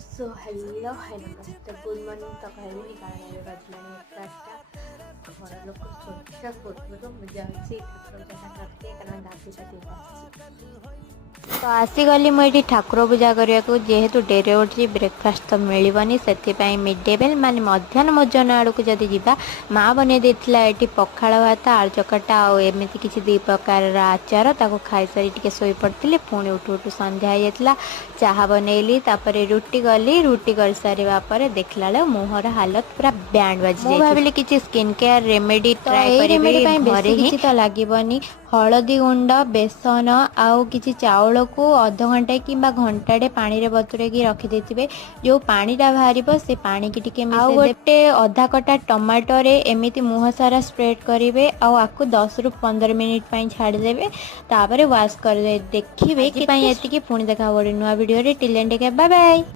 So hello है नमस्ते good morning तो कहली कारण बजलानी 11टा घर लोक शोचा पूर्व मुझे ठाकुर पूजा करते कारण दादी तो आसीगली मुझे ठाकुर पूजा करने को जेहेतु डेरे उठी ब्रेकफास्ट तो मिलनी से मिड डे मिल माने मध्याह्न भोजन आड़ को जदि जा माँ बन देता ये पखाड़ भात आलू चकटा आमती किसी दी प्रकार आचार ताको खाई सारी टे शोई पड़ी पुणी उठू उठू संध्या होता चाह बनैली रुटी गली रुटी कर सारा पर देखला मुहर हालत पूरा बैंड बाजी भाविली किसी स्किन केयर रेमेडी ट्राई करी किसी तो लगभग हलदी गुंड बेसन आउ किसी चाउल को अध घंटा कि घंटाटे पानी रे बतुरे रखिदे जो पानीटा बाहर से पानी की टिके गोटे अधा कटा टमाटो रे एमिति मुह सारा स्प्रेड करेंगे आपको 10 ରୁ 15 मिनिट छाड़देवे तापर वाश कर देखिए कि पुणी देखा नुआ वीडियो टिल बाय बाय।